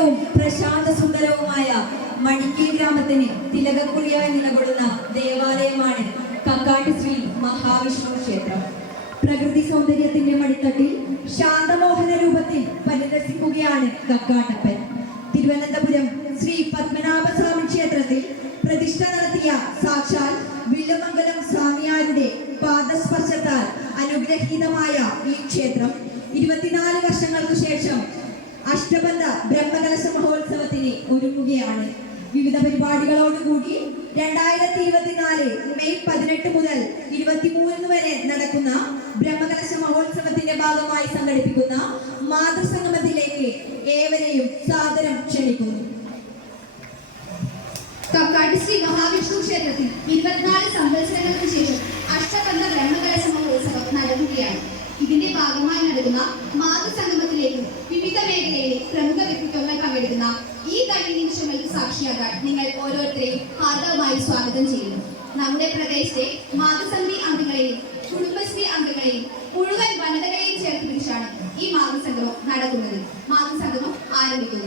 മനോഹരവും പ്രശാന്ത സുന്ദരവുമായ മടിക്കി ഗ്രാമത്തിന് തിലകക്കുളിയായി നിലകൊള്ളുന്ന ദേവാലയമാണ് കക്കാട്ട് ശ്രീ മഹാവിഷ്ണു ക്ഷേത്രം. പ്രകൃതി സൗന്ദര്യത്തിന്റെ മടിത്തട്ടിൽ ശാന്തമോഹന രൂപത്തിൽ പരിദർശിക്കുകയാണ് കക്കാട്ടപ്പൻ. തിരുവനന്തപുരം ശ്രീ പത്മനാഭസ്വാമി ക്ഷേത്രത്തിൽ പ്രതിഷ്ഠ നടത്തിയ സാക്ഷാൽ വില്ലമംഗലം സ്വാമിയാരുടെ പാദസ്പർശത്താൽ അനുഗ്രഹീതമായ ഈ ക്ഷേത്രം ഇരുപത്തിനാല് വർഷങ്ങൾക്ക് ശേഷം അഷ്ടബന്ധ ബ്രഹ്മകലശ മഹോത്സവത്തിന് ഒരുങ്ങുകയാണ്. വിവിധ പരിപാടികളോടുകൂടി രണ്ടായിരത്തി ഇരുപത്തിനാല് മെയ് പതിനെട്ട് മുതൽ ഇരുപത്തിമൂന്ന് വരെ നടക്കുന്ന ബ്രഹ്മകലശ മഹോത്സവത്തിന്റെ ഭാഗമായി സംഘടിപ്പിക്കുന്ന മാതൃസംഗമത്തിലേക്ക് ഏവരെയും സാദരം ക്ഷണിക്കുന്നു. കക്കാട് ശ്രീ മഹാവിഷ്ണു ക്ഷേത്രത്തിൽ ഇരുപത്തിനാല് സംവത്സരങ്ങൾക്ക് ശേഷം അഷ്ടബന്ധ ബ്രഹ്മകലശ മഹോത്സവം നടക്കുകയാണ്. ഇതിന്റെ ഭാഗമായി നടക്കുന്ന മാതൃസംഗമത്തിലേക്കും വിവിധ മേഖലയിലെ പ്രമുഖ വ്യക്തിത്വങ്ങൾ പങ്കെടുക്കുന്ന ഈ കഴിഞ്ഞ നിമിഷങ്ങൾക്ക് സാക്ഷിയാകാൻ നിങ്ങൾ ഓരോരുത്തരെയും ഹാർദവമായി സ്വാഗതം ചെയ്യുന്നു. നമ്മുടെ പ്രദേശത്തെ മാതൃസമിതി അംഗങ്ങളെയും കുടുംബശ്രീ അംഗങ്ങളെയും മുഴുവൻ വനിതകളെയും ചേർത്ത് പിടിച്ചാണ് ഈ മാതൃസംഗമം നടക്കുന്നത്. മാതൃസംഗമം ആരംഭിക്കുന്നത്.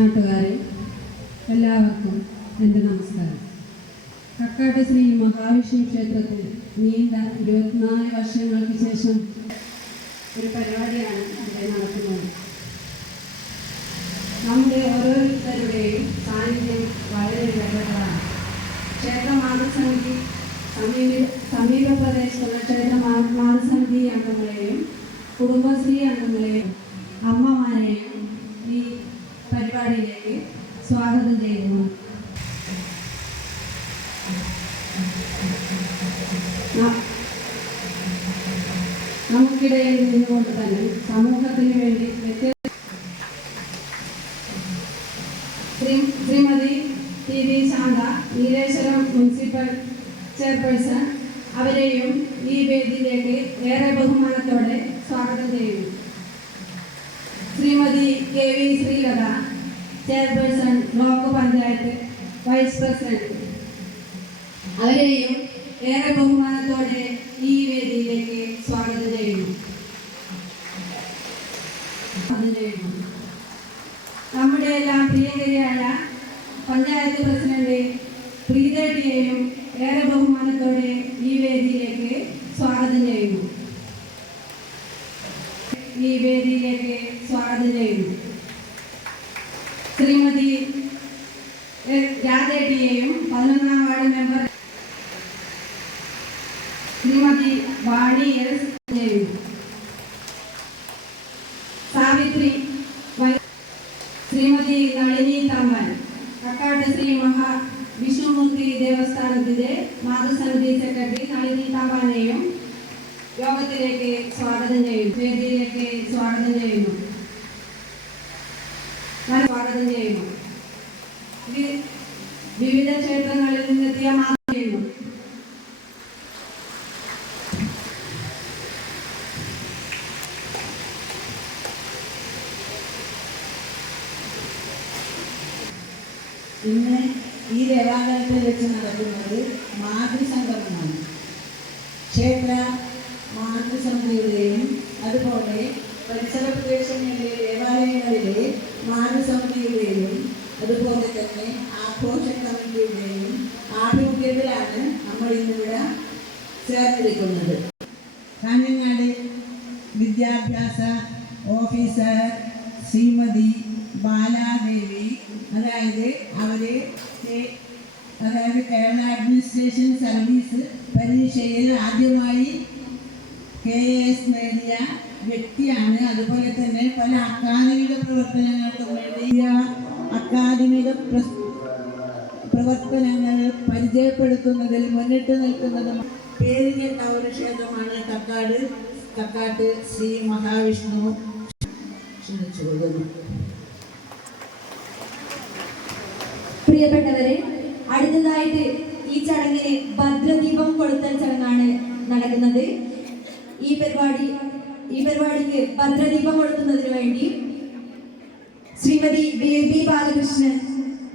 നാട്ടുകാരെ എല്ലാവർക്കും എന്റെ നമസ്കാരം. കക്കാട്ട് ശ്രീ മഹാവിഷ്ണു ക്ഷേത്രത്തിൽ നീണ്ട ഇരുപത്തിനാല് വർഷങ്ങൾക്ക് ശേഷം ഒരു പരിപാടിയാണ് ഇവിടെ നടക്കുന്നത്. നമ്മുടെ ഓരോരുത്തരുടെയും സാന്നിധ്യം വളരെ വിലപ്പെട്ടതാണ് ക്ഷേത്ര മാനസമിതി സമീപ സമീപ പ്രദേശത്തുള്ള ക്ഷേത്ര മാനസമിതി അംഗങ്ങളെയും കുടുംബശ്രീ അംഗങ്ങളെയും അമ്മമാരെയും ഈ പരിപാടിയിലേക്ക് സ്വാഗതം ചെയ്യുന്നു ന- നമുക്കിടയിൽ നിന്നുകൊണ്ട് തന്നെ സമൂഹത്തിന് വേണ്ടി വ്യത്യസ്ത Shri Shrimati T V Shantha Nileshwaram municipal chairperson അവരെയും ഈ വേദിയിലേക്ക് ഏറെ ബഹുമാനത്തോടെ സ്വാഗതം ചെയ്യുന്നു Shrimati K V Sreelatha chairperson block panchayat vice president അവരെയും ഏറെ ബഹുമാനത്തോടെ ഈ വേദിയിലേക്ക് സ്വാഗതം ചെയ്യുന്നു. നമ്മുടെ എല്ലാം പ്രിയങ്കരിയായ പഞ്ചായത്ത് പ്രസിഡന്റ് പ്രീതേട്ടിയെയും ഏറെ ബഹുമാനത്തോടെ ഈ വേദിയിലേക്ക് സ്വാഗതം ചെയ്യുന്നു. ഈ വേദിയിലേക്ക് സ്വാഗതം ചെയ്യുന്നു ശ്രീമതി എ- രാധേട്ടിയെയും പതിനൊന്നാം ward member Shrimati Vani S Savitri Shrimati Nalini Thamman. Kakkatt Shri Maha Vishnumurthy ദേവസ്ഥാനത്തിന്റെ മാതൃസമിതി സെക്രട്ടറി നളിനി തമ്പാനെയും യോഗത്തിലേക്ക് സ്വാഗതം ചെയ്യുന്നു. വേദിയിലേക്ക് സ്വാഗതം ചെയ്യുന്നു. സ്വാഗതം ചെയ്യുന്നു. ഇന്ന് ഈ ദേവാലയത്തിൽ വെച്ച് നടക്കുന്നത് മാതൃസംഗമമാണ്. ക്ഷേത്ര മാതൃസമിതിയുടെയും അതുപോലെ പരിസര പ്രദേശങ്ങളിലെ ദേവാലയങ്ങളിലെ മാതൃസമിതിയുടെയും അതുപോലെ അതായത് കേരള അഡ്മിനിസ്ട്രേഷൻ സർവീസ് പരീക്ഷയിൽ ആദ്യമായി കെ എസ് നേടിയ വ്യക്തിയാണ്. അതുപോലെ തന്നെ പല അക്കാദമിക പ്രവർത്തനങ്ങൾക്കും വേണ്ടി അക്കാദമിക പ്രവർത്തനങ്ങൾ പരിചയപ്പെടുത്തുന്നതിൽ മുന്നിട്ട് നിൽക്കുന്നതും പേരിങ്ങേണ്ട ഒരു ക്ഷേത്രമാണ് തക്കാട് കക്കാട്ട് ശ്രീ മഹാവിഷ്ണു. ക്ഷണിച്ചു കൊള്ളുന്നു. പ്രിയപ്പെട്ടവരെ അടുത്തതായിട്ട് ഈ ചടങ്ങിന് ഭദ്രദീപം കൊളുത്തൽ ചടങ്ങാണ് നടക്കുന്നത്. ഈ പരിപാടി ഈ പരിപാടിക്ക് ഭദ്രദീപം കൊളുത്തുന്നതിന് വേണ്ടി Shrimati Baby Balakrishnan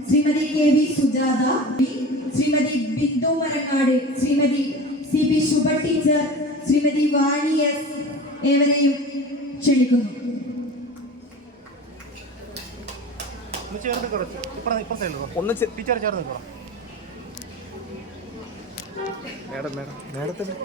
Shrimati K V Sujatha Shrimati Bindu Marakkad Shrimati C P Shubha teacher Shrimati Vani S ഏവരെയും ക്ഷണിക്കുന്നു. ഒന്ന് ചേർന്ന് കുറച്ച്. ഇപ്പുറം ഇപ്പം ഒന്ന് ടീച്ചർ ചേർന്ന് നിൽക്കണം. Madam madam. മേഡത്തിന്.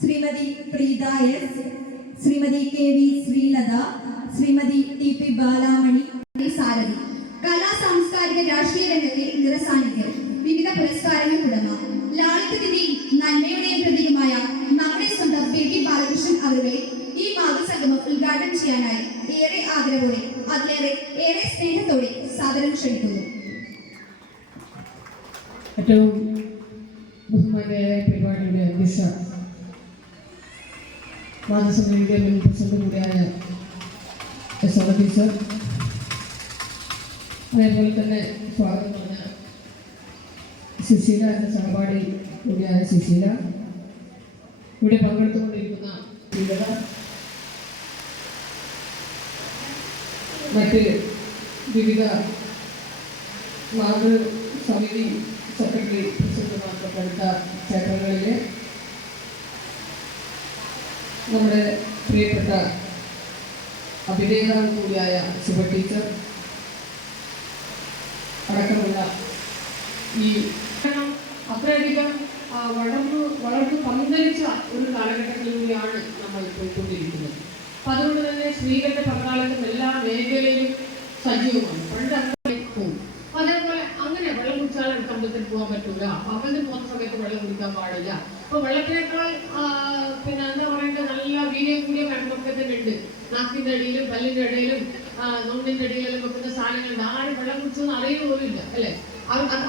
Shrimati Preetha S Shrimati K V Sreelatha ഏറ്റവും ബഹുമാന്യായ പരിപാടിയുടെ അധ്യക്ഷ മാതൃസഭയുടെ മുൻ പ്രസിഡന്റ് കൂടിയായ ഓ ടീച്ചർ. അതേപോലെ തന്നെ സ്വാഗതം പറഞ്ഞ സുശീല എന്ന സഹപാഠി കൂടിയായ സുശീല. ഇവിടെ പങ്കെടുത്തുകൊണ്ടിരിക്കുന്ന വിവിധ മറ്റ് വിവിധ മാതൃ സമിതി സെക്രട്ടറി പ്രസിഡന്റുമാർ പങ്കെടുത്ത ക്ഷേത്രങ്ങളിലെ നമ്മുടെ പ്രിയപ്പെട്ട അഭിനേതാവ് കൂടിയായ ശുഭ ടീച്ചർ അടക്കമുള്ള ഈ അത്രയധികം വളർന്നു വളർന്നു പന്തലിച്ച ഒരു കാലഘട്ടത്തിലൂടെയാണ് നമ്മൾ പോയിക്കൊണ്ടിരിക്കുന്നത്. അപ്പം അതുകൊണ്ട് തന്നെ സ്ത്രീകളുടെ പങ്കാളിത്തം എല്ലാ മേഖലയിലും സജീവമാണ്. പണ്ട് അങ്ങനെ പോകും അപ്പൊ അതേപോലെ അങ്ങനെ വെള്ളം കുടിച്ചാൽ എനിക്ക് അമ്പലത്തിൽ പോകാൻ പറ്റൂല. അമ്പലത്തിൽ പോകുന്ന സമയത്ത് വെള്ളം കുടിക്കാൻ പാടില്ല. അപ്പൊ വെള്ളത്തിനേക്കാൾ പിന്നെ എന്താ പറയേണ്ടത് നല്ല വീര്യം കൂടിയ കണ്ണൊക്കെ തന്നെ ഉണ്ട്. നാക്കിന്റെ അടിയിലും പല്ലിന്റെ ഇടയിലും ആ, അടിയിലും വെക്കുന്ന സാധനങ്ങളുണ്ട്. ആരും വെള്ളം കുടിച്ചൊന്നും അറിയുക പോലും ഇല്ല അല്ലെ?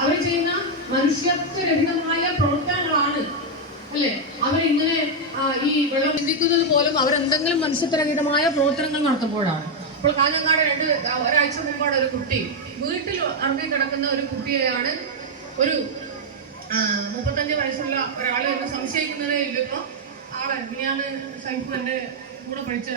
അവർ ചെയ്യുന്ന മനുഷ്യത്വരഹിതമായ പ്രവർത്തനങ്ങളാണ് അല്ലെ? അവരിങ്ങനെ ഈ വെള്ളം ചിന്തിക്കുന്നത് പോലും അവരെന്തെങ്കിലും മനുഷ്യത്വരഹിതമായ പ്രവർത്തനങ്ങൾ നടത്തുമ്പോഴാണ്. ഇപ്പോൾ കാഞ്ഞങ്ങാട് രണ്ട് ഒരാഴ്ച മുമ്പാണ് ഒരു കുട്ടി വീട്ടിൽ ഇറങ്ങി കിടക്കുന്ന ഒരു കുട്ടിയെയാണ് ഒരു മുപ്പത്തഞ്ച് വയസ്സുള്ള ഒരാൾ എന്ന് സംശയിക്കുന്നതേ ഇല്ല ഇപ്പോൾ ആളെ ഞാൻ സൈഫ് എന്റെ കൂടെ പഠിച്ച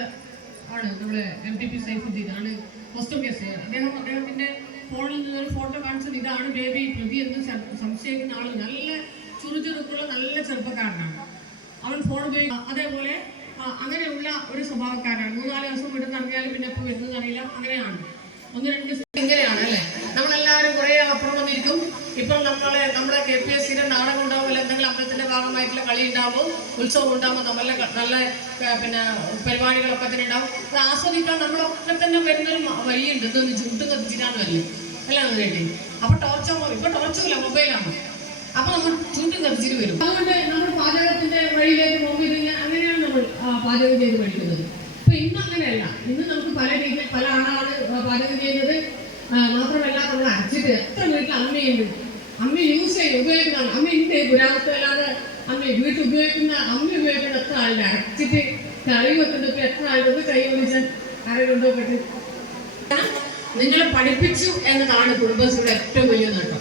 ആണ് നമ്മുടെ എം ടി പി സൈഫുദ്ദീൻ. ആണ് പോസ്റ്റ് കേസ് അദ്ദേഹം അദ്ദേഹത്തിന്റെ ഫോണിൽ നിന്നൊരു ഫോട്ടോ കാണിച്ചത് ഇതാണ് ബേബി പ്രതി എന്ന് സംശയിക്കുന്ന ആൾ നല്ല ചുറുചുറുക്കുള്ള നല്ല ചെറുപ്പക്കാരനാണ്. അവൻ ഫോൺ ഉപയോഗിക്കുക അതേപോലെ അങ്ങനെയുള്ള ഒരു സ്വഭാവക്കാരാണ് മൂന്നാൽ ദിവസം ഇറങ്ങിയാലും പിന്നെ എപ്പോൾ വരുന്നതെന്നറിയില്ല അങ്ങനെയാണ്. ഒന്ന് രണ്ട് ദിവസം ഇങ്ങനെയാണ് അല്ലേ നമ്മളെല്ലാവരും കുറേ അപ്പുറം വന്നിരിക്കും ഇപ്പം നമ്മളെ നമ്മുടെ കെ പി എസ് സിയുടെ നാടകം ഉണ്ടാവും അല്ല എന്തെങ്കിലും അമ്പലത്തിന്റെ കളി ഉണ്ടാവും ഉത്സവം ഉണ്ടാവും നമ്മളെ നല്ല പിന്നെ പരിപാടികളൊക്കെ തന്നെ ഉണ്ടാവും. അത് ആസ്വദിക്കാൻ നമ്മളൊക്കെ തന്നെ വരുന്നൊരു വഴിയുണ്ട്. ഇതൊന്ന് ചുട്ടും കത്തിച്ചിട്ടാണ് വരൽ അല്ല കേട്ടി അപ്പൊ ടോർച്ചോ ഇപ്പൊ ടോർച്ചില്ല മൊബൈലാണ് അപ്പൊ നമ്മൾ ചൂണ്ടും കത്തിച്ചിട്ട് വരും. അതുകൊണ്ട് നമ്മൾ പാചകത്തിന്റെ വഴിയിലേക്ക് പോകുമ്പോൾ അങ്ങനെയാണ് നമ്മൾ പാചകം ചെയ്ത് പഠിക്കുന്നത്. അപ്പൊ ഇന്ന് അങ്ങനെയല്ല. ഇന്ന് നമുക്ക് പല രീതിയിൽ പല ആളാണ് പാചകം ചെയ്യുന്നത്. മാത്രമല്ല നമ്മൾ അരച്ചിട്ട് എത്ര വീട്ടിൽ അമ്മയുണ്ട്. അമ്മ യൂസ് ചെയ്യും ഉപയോഗിക്കുന്നതാണ്. അമ്മ ഉണ്ട് പുരാവസ്ഥയില്ലാതെ അമ്മ വീട്ടിൽ ഉപയോഗിക്കുന്ന അമ്മ ഉപയോഗിക്കുന്ന എത്ര ആളില്ല അരച്ചിട്ട് കറി വെക്കുന്നത് എത്ര ആളുണ്ട് കൈ ഒഴിച്ചാൽ കറി കൊണ്ടുപോയിട്ട് നിങ്ങളെ പഠിപ്പിച്ചു എന്നതാണ് കുടുംബശ്രീയുടെ ഏറ്റവും വലിയ നേട്ടം.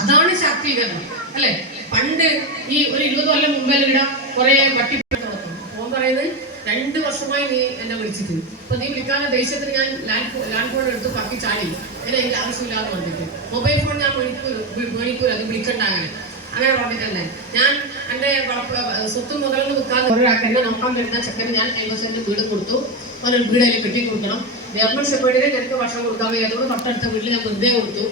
അതാണ് ശാക്തീകരണം. അല്ലെ? പണ്ട് ഈ ഒരു ഇരുപത് കൊല്ലം മുമ്പേ ഇവിടെ കുറെ വട്ടി നടത്തും ഓൻ പറയുന്നത് രണ്ട് വർഷമായി നീ എന്നെ വിളിച്ചിട്ട് അപ്പൊ നീ വിളിക്കാനുള്ള ദേഷ്യത്തിന് ഞാൻ ലാൻഡ് ഫോൺ ലാൻഡ് ഫോൺ എടുത്ത് പക്കി ചാടി എന്നെ എനിക്ക് ആവശ്യമില്ലാതെ വന്നിട്ട്. മൊബൈൽ ഫോൺ ഞാൻ മേടിക്കൂല മേടിക്കൂല അത് വിളിക്കണ്ട അങ്ങനെ. അങ്ങനെ പറഞ്ഞിട്ടുണ്ട് ഞാൻ എന്റെ സ്വത്ത് മുതലെന്ന് വിൽക്കാൻ ഒരാൾക്ക് എന്നെ നോക്കാൻ വരുന്ന ചെക്കന് ഞാൻ അമ്പത് സെന്റ് വീട് കൊടുത്തു. അവനൊരു വീട് അതിൽ കെട്ടി കൊടുക്കണം. ഗവൺമെന്റ് സെക്രട്ടറിയെ നിനക്ക് ഭക്ഷണം കൊടുക്കാൻ വയ്യ. അതുകൊണ്ട് തൊട്ടടുത്ത വീട്ടിൽ ഞാൻ വെറുതെ കൊടുത്തു.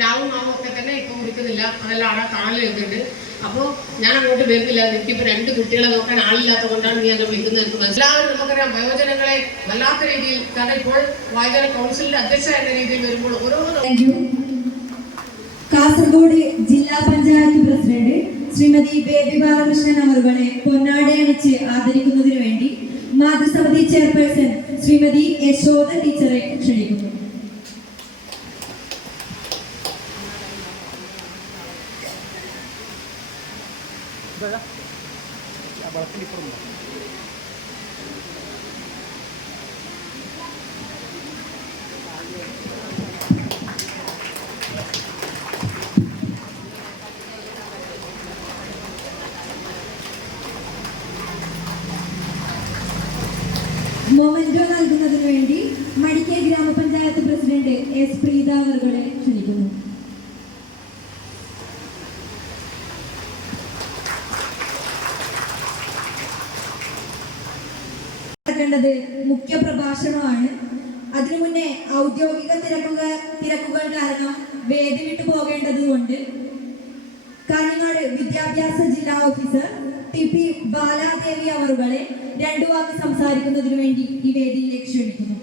രാവും മാവും ഒക്കെ തന്നെ ഇപ്പൊ കുടിക്കുന്നില്ല. അതെല്ലാം ആടെ കാണലൊക്കെ ഉണ്ട് അപ്പോൾ ഞാൻ അങ്ങോട്ട് വരുന്നില്ല. എനിക്കിപ്പോൾ രണ്ട് കുട്ടികളെ നോക്കാൻ ആളില്ലാത്തത് കൊണ്ടാണ് നീ എന്നെ വിളിക്കുന്നത് എനിക്ക് മനസ്സിലാവും നമുക്കറിയാം വയോജനങ്ങളെ വല്ലാത്ത രീതിയിൽ കാരണം ഇപ്പോൾ വയോജന കൗൺസിലിന്റെ അധ്യക്ഷ എന്ന രീതിയിൽ വരുമ്പോൾ ഓരോ കാസർഗോഡ് ജില്ലാ പഞ്ചായത്ത് പ്രസിഡന്റ് ശ്രീമതി ബേബി ബാലകൃഷ്ണൻ അവറുകളെ പൊന്നാടെ അണിച്ച് ആദരിക്കുന്നതിനു വേണ്ടി മാതൃസമിതി ചെയർപേഴ്സൺ ശ്രീമതി യശോദ ടീച്ചറെ ക്ഷണിക്കുന്നു. വളത്തിൽ ഇപ്പുറം മൊമെന്റോ നൽകുന്നതിനു വേണ്ടി മടിക്കൈ ഗ്രാമപഞ്ചായത്ത് പ്രസിഡന്റ് എസ് പ്രീത അവരുടെ ക്ഷണിക്കുന്നു. നടക്കേണ്ടത് മുഖ്യ പ്രഭാഷണമാണ് അതിനു മുന്നേ ഔദ്യോഗിക തിരക്കുക തിരക്കുകൾ കാരണം വേദി വിട്ടു പോകേണ്ടതുകൊണ്ട് കാഞ്ഞങ്ങാട് വിദ്യാഭ്യാസ ജില്ലാ ഓഫീസർ ടി പി ബാലാദേവി അവറുകളെ രണ്ടു വാക്ക് സംസാരിക്കുന്നതിനു വേണ്ടി ഈ വേദിയിലേക്ക് ക്ഷണിക്കുന്നു.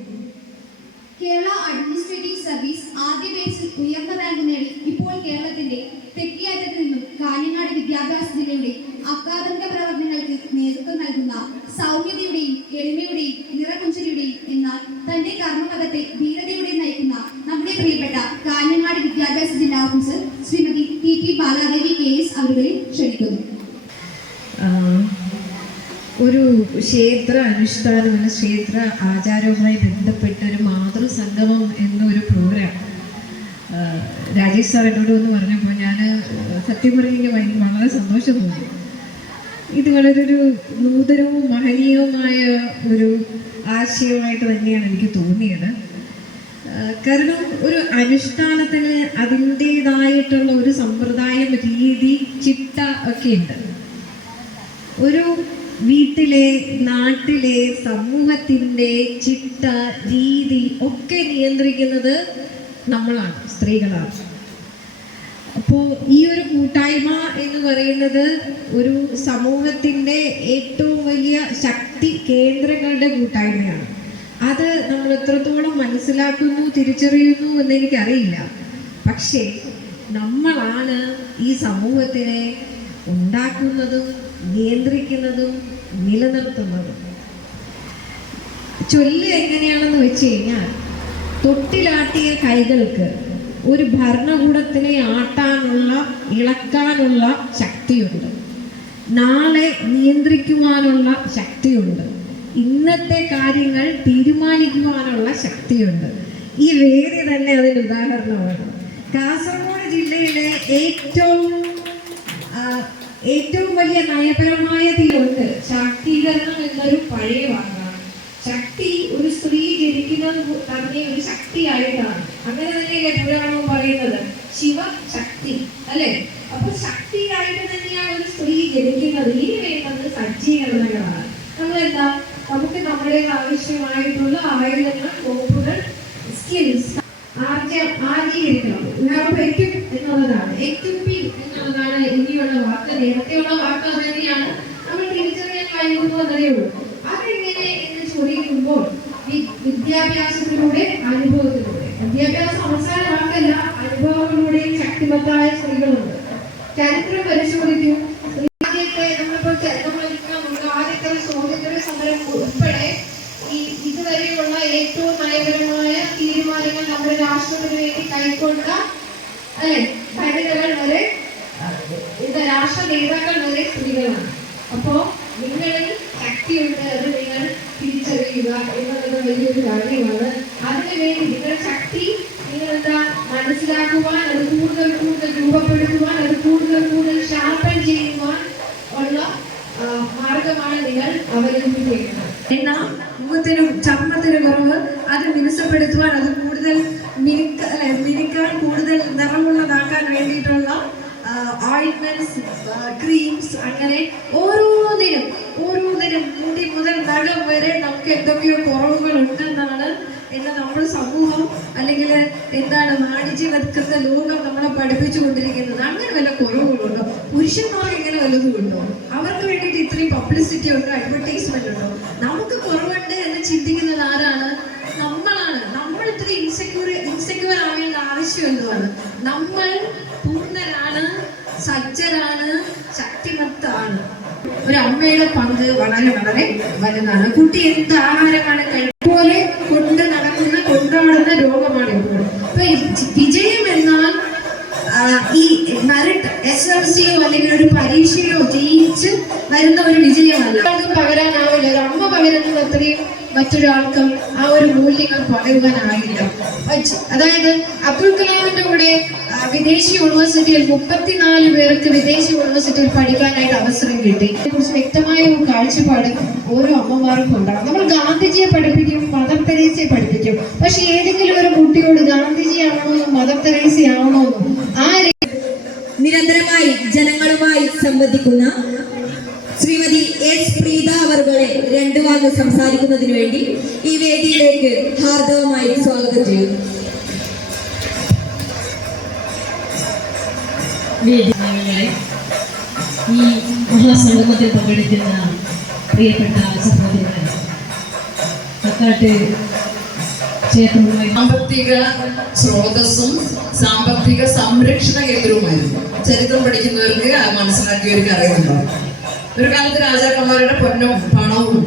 കേരള അഡ്മിനിസ്ട്രേറ്റീവ് സർവീസ് ആദ്യ ബേസിൽ ഉയർന്ന റാങ്ക് നേടി ഇപ്പോൾ കേരളത്തിന്റെ തെക്കേയറ്റത്ത് നിന്നും കാഞ്ഞങ്ങാട് വിദ്യാഭ്യാസ ജില്ലയുടെ അക്കാദമിക പ്രവർത്തനങ്ങൾക്ക് നേതൃത്വം നൽകുന്ന സൗമ്യതയുടെയും എളിമയുടെയും നിറപുഞ്ചരിയുടെയും എന്നാൽ തന്റെ കർമ്മപഥത്തെ ധീരതയുടെയും നയിക്കുന്ന നമ്മുടെ പ്രിയപ്പെട്ട കാഞ്ഞങ്ങാട് വിദ്യാഭ്യാസ ജില്ലാ officer Shrimati T P Baladevi K S അവരുടെ ക്ഷണിക്കുന്നു ആ, ഒരു ക്ഷേത്ര അനുഷ്ഠാനമാണ് ക്ഷേത്ര ആചാരവുമായി ബന്ധപ്പെട്ട ഒരു മാതൃസംഗമം എന്നൊരു പ്രോഗ്രാം ആ, രാജേഷ് സാർ എന്നോട് ഒന്ന് പറഞ്ഞപ്പോൾ ഞാൻ സത്യം പറഞ്ഞെങ്കിൽ ഭയങ്കര വളരെ സന്തോഷം തോന്നി ഇത് വളരെ ഒരു നൂതനവും മഹനീയവുമായ ഒരു ആശയമായിട്ട് തന്നെയാണ് എനിക്ക് തോന്നിയത്. കാരണം ഒരു അനുഷ്ഠാനത്തിന് അതിന്റേതായിട്ടുള്ള ഒരു സമ്പ്രദായം രീതി ചിട്ട ഒക്കെ ഉണ്ട്. ഒരു വീട്ടിലെ നാട്ടിലെ സമൂഹത്തിന്റെ ചിട്ട രീതി ഒക്കെ നിയന്ത്രിക്കുന്നത് നമ്മളാണ് സ്ത്രീകളാണ്. അപ്പോൾ ഈ ഒരു കൂട്ടായ്മ എന്ന് പറയുന്നത് ഒരു സമൂഹത്തിന്റെ ഏറ്റവും വലിയ ശക്തി കേന്ദ്രങ്ങളുടെ കൂട്ടായ്മയാണ്. അത് നമ്മൾ എത്രത്തോളം മനസ്സിലാക്കുന്നു തിരിച്ചറിയുന്നു എന്ന് എനിക്കറിയില്ല. പക്ഷേ നമ്മളാണ് ഈ സമൂഹത്തിനെ ഉണ്ടാക്കുന്നതും നിയന്ത്രിക്കുന്നതും നിലനിർത്തുന്നതും. ചൊല്ല് എങ്ങനെയാണെന്ന് വെച്ച് കഴിഞ്ഞാൽ തൊട്ടിലാട്ടിയ കൈകൾക്ക് ഒരു ഭരണകൂടത്തിനെ ആട്ടാനുള്ള ഇളക്കാനുള്ള ശക്തിയുണ്ട്. നാളെ നിയന്ത്രിക്കുവാനുള്ള ശക്തിയുണ്ട്. ഇന്നത്തെ കാര്യങ്ങൾ തീരുമാനിക്കുവാനുള്ള ശക്തിയുണ്ട്. ഈ വേദി തന്നെ അതിന് ഉദാഹരണമാണ്. കാസർഗോഡ് ജില്ലയിലെ ഏറ്റവും ഏറ്റവും വലിയ നയപരമായ തീരുണ്ട് ശാക്തീകരണം എന്നൊരു പഴയ വാക്കാണ്. ശക്തി ഒരു സ്ത്രീ ജനിക്കുന്നത് തന്നെ ഒരു ശക്തിയായിട്ടാണ്. അങ്ങനെ തന്നെയല്ലേ പുരാണവും പറയുന്നത് ശിവശക്തി അല്ലെ? അപ്പൊ ശക്തിയായിട്ട് തന്നെയാണ് ഒരു സ്ത്രീ ജനിക്കുന്നത്. ഇനി വേണ്ടത് സജ്ജീകരണങ്ങളാണ്. നമ്മളെന്താ? നമുക്ക് നമ്മുടെ ആവശ്യമായിട്ടുള്ള ആയുധങ്ങൾ കോപ്പുകൾ സ്കിൽസ് ആർജം ആർജീകരിക്കണം ഉറപ്പേറ്റും എന്നുള്ളതാണ്. എക്യുപ്പി എന്നുള്ളതാണ് ഇനിയുള്ള വാക്ക്. നേരത്തെയുള്ള വാക്ക് അത് തന്നെയാണ്. നമ്മൾ തിരിച്ചറിയാൻ കഴിയുന്നു എന്നതേ ഉള്ളൂ. അതെങ്ങനെ എന്ന് ചോദിക്കുമ്പോൾ വിദ്യാഭ്യാസത്തിലൂടെ അനുഭവത്തിലൂടെ. വിദ്യാഭ്യാസം അവസാനമാക്കല്ല അനുഭവങ്ങളിലൂടെയും ശക്തിമത്തായ സ്ത്രീകളുണ്ട്. ചരിത്രം പരിശോധിക്കും. മനസ്സിലാക്കുവാൻ ഉണ്ടോ? അവർക്ക് വേണ്ടിയിട്ട് ഇത്രയും പബ്ലിസിറ്റി ഉണ്ടോ? അഡ്വർടൈസ്മെന്റ് ഉണ്ടോ? നമുക്ക് കുറവുണ്ട് എന്ന് ചിന്തിക്കുന്നത് ആരാണ്? നമ്മളാണ്. നമ്മൾ ഇത്ര ഇൻസെക്യൂർ ഇൻസെക്യൂർ ആവേണ്ട ആവശ്യം എന്തുവാണ്? നമ്മൾ പൂർണരാണ് സജ്ജരാണ് ശക്തിമത്താണ്. ഒരു അമ്മയുടെ പങ്ക് വളരെ വളരെ വലുതാണ്. കുട്ടി എന്ത് ആഹാരമാണ് പോലെ കൊണ്ട് നടക്കുന്ന കൊണ്ടാടുന്ന രോഗമാണ് ഇപ്പോൾ. ഇപ്പൊ ഈ മെറിറ്റ് എസ് എൽ സിയോ അല്ലെങ്കിൽ ഒരു പരീക്ഷയോ ജയിച്ച് വരുന്ന ഒരു വിജയമല്ല പകരാനാവില്ല. ഒരു അമ്മ പകരുന്നത് അത്രയും മറ്റൊരാൾക്കും ആ ഒരു മൂല്യങ്ങൾ പറയുവാനായില്ല. അതായത് അബ്ദുൽ കലാമിന്റെ കൂടെ വിദേശ യൂണിവേഴ്സിറ്റിയിൽ മുപ്പത്തിനാല് പേർക്ക് വിദേശ യൂണിവേഴ്സിറ്റിയിൽ പഠിക്കാനായിട്ട് അവസരം കിട്ടി. അതിനെക്കുറിച്ച് വ്യക്തമായ ഒരു കാഴ്ചപ്പാട് ഓരോ അമ്മമാർക്കും ഉണ്ടാകും. നമ്മൾ ഗാന്ധിജിയെ പഠിപ്പിക്കും മദർ തെരേസയെ പഠിപ്പിക്കും. പക്ഷെ ഏതെങ്കിലും ഒരു കുട്ടിയോട് ഗാന്ധിജിയാണോന്നും മദർ തെരേസയാണോന്നും ആ നിരന്തരമായി ജനങ്ങളുമായി സംവദിക്കുന്ന വാക്ക് സംസാരിക്കുന്നതിന് വേണ്ടി ഈ വേദിയിലേക്ക് ഹാർദവമായി സ്വാഗതം ചെയ്യും ഈ മഹാസംഗമത്തിൽ പങ്കെടുക്കുന്ന പ്രിയപ്പെട്ട സഹോദരങ്ങളെ കക്കാട്ട് സാമ്പത്തിക സ്രോതസ്സും സാമ്പത്തിക സംരക്ഷണ കേന്ദ്രവുമായിരുന്നു. ചരിത്രം പഠിക്കുന്നവർക്ക് മനസ്സിലാക്കിയവർക്ക് അറിയുന്നുണ്ടാവും ഒരു കാലത്ത് രാജാക്കന്മാരുടെ പൊന്നും പണവും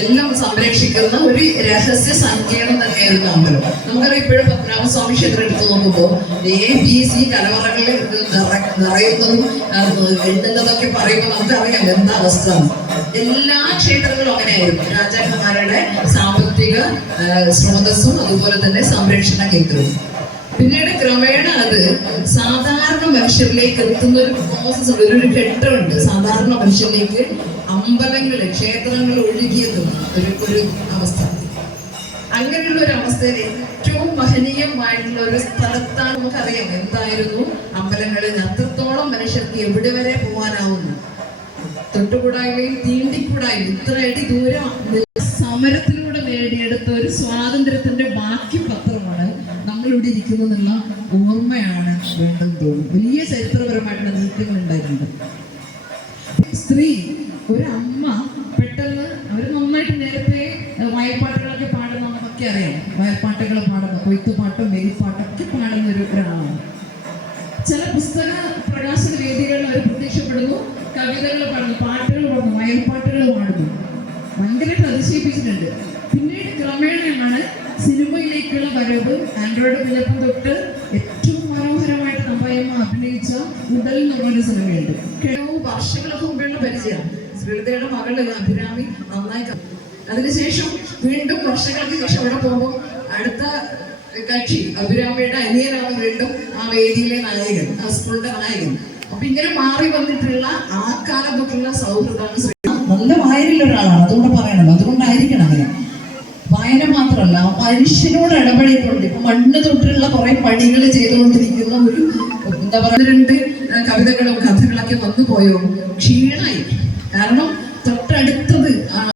എല്ലാം സംരക്ഷിക്കുന്ന ഒരു രഹസ്യ സങ്കേതം തന്നെയായിരുന്നു അമ്പലം നമുക്കറിയാം ഇപ്പോഴും പത്മനാഭസ്വാമി ക്ഷേത്രം എടുത്തു നോക്കുമ്പോൾ എ ബി സി കലവറകളിൽ നിറയുന്നതും എഴുതുന്നതൊക്കെ പറയുമ്പോൾ നമുക്കറിയാം എന്താ അവസ്ഥ. എല്ലാ ക്ഷേത്രങ്ങളും അങ്ങനെയായിരുന്നു. രാജാക്കന്മാരുടെ സാമ്പത്തിക സ്രോതസ്സും അതുപോലെ തന്നെ സംരക്ഷണ കേന്ദ്രവും. പിന്നീട് ക്രമേണ അത് സാധാരണ മനുഷ്യരിലേക്ക് എത്തുന്ന ഒരു പ്രോസസ് ഉണ്ട്. ഒരു ഘട്ടമുണ്ട്. സാധാരണ മനുഷ്യരിലേക്ക് അമ്പലങ്ങൾ ക്ഷേത്രങ്ങൾ ഒഴുകിയെത്തുന്ന ഒരു ഒരു അവസ്ഥ. അങ്ങനെയുള്ള ഒരു അവസ്ഥയിൽ ഏറ്റവും മഹനീയമായിട്ടുള്ള ഒരു സ്ഥലത്താണ് നമുക്കറിയാം എന്തായിരുന്നു? അമ്പലങ്ങളിൽ അത്രത്തോളം മനുഷ്യർക്ക് എവിടെ വരെ പോകാനാവുന്നു? തൊട്ടുകൂടായ്മയും തീണ്ടിക്കൂടായ്മയും. ഇത്ര അടി ദൂരം സമരത്തിലൂടെ നേടിയെടുത്ത ഒരു സ്വാതന്ത്ര്യത്തിന്റെ ബാക്കി പത്രമാണ് നമ്മളിവിടെ ഇരിക്കുന്നതെന്നുള്ള ഓർമ്മയാണ് വേണ്ടെന്ന് തോന്നുന്നു. വലിയ ചരിത്രപരമായിട്ടുള്ള നീക്കങ്ങൾ ഉണ്ടായിട്ടുണ്ട് സ്ത്രീ ഒരു അമ്മ പെട്ടെന്ന് അവർ നന്നായിട്ട് നേരത്തെ വയൽപ്പാട്ടുകളൊക്കെ പാടുന്ന നമുക്കൊക്കെ അറിയാം. വയൽപ്പാട്ടുകൾ പാടുന്ന കൊയ്ത്തുപാട്ടും വെലിപ്പാട്ടൊക്കെ പാടുന്ന ഒരു ഒരാളാണ്. ചില പുസ്തക പ്രകാശന വേദികളിൽ അവർ പ്രത്യക്ഷപ്പെടുന്നു കവിതകൾ പാടുന്നു പാട്ടുകൾ പാടുന്നു വയൽപ്പാട്ടുകൾ പാടുന്നു. ഭയങ്കരമായിട്ട് അതിശയിപ്പിച്ചിട്ടുണ്ട് പിന്നീട് ക്രമേണയാണ് സിനിമയിലേക്കുള്ള വരവ് ആൻഡ്രോയിഡ് പിള്ളപ്പം തൊട്ട് ഏറ്റവും മനോഹരമായിട്ട് നമ്മയമ്മ അഭിനയിച്ച ഉടൽ എന്നുള്ളൊരു സിനിമയുണ്ട്. കേരളവും വർഷങ്ങൾക്ക് മുമ്പുള്ള പരിചയമാണ് ശ്രീലതയുടെ മകൾ അഭിരാമി നന്നായി അതിനുശേഷം വീണ്ടും വർഷങ്ങൾക്ക് ശേഷം അവിടെ പോകുമ്പോൾ അടുത്ത കക്ഷി അഭിരാമിയുടെ അനിയനാണ് വീണ്ടും ആ വേദിയിലെ നായകൻ ആ സ്കൂളിന്റെ നായകൻ. അപ്പൊ ഇങ്ങനെ മാറി വന്നിട്ടുള്ള ആ കാലം തൊട്ടുള്ള സൗഹൃദമാണ് നല്ല വായനയിൽ ഒരാളാണ് അതുകൊണ്ട് പറയണം. അതുകൊണ്ടായിരിക്കണം അങ്ങനെ. വായന മാത്രമല്ല മനുഷ്യനോട് ഇടപെടിയിട്ടുണ്ട് ഇപ്പൊ മണ്ണ് തൊട്ടുള്ള കുറെ പണികൾ ചെയ്തുകൊണ്ടിരിക്കുന്ന ഒരു എന്താ പറയുക രണ്ട് കവിതകളും കഥകളൊക്കെ വന്നു പോയോ ക്ഷീണായി കാരണം തൊട്ടടുത്തത്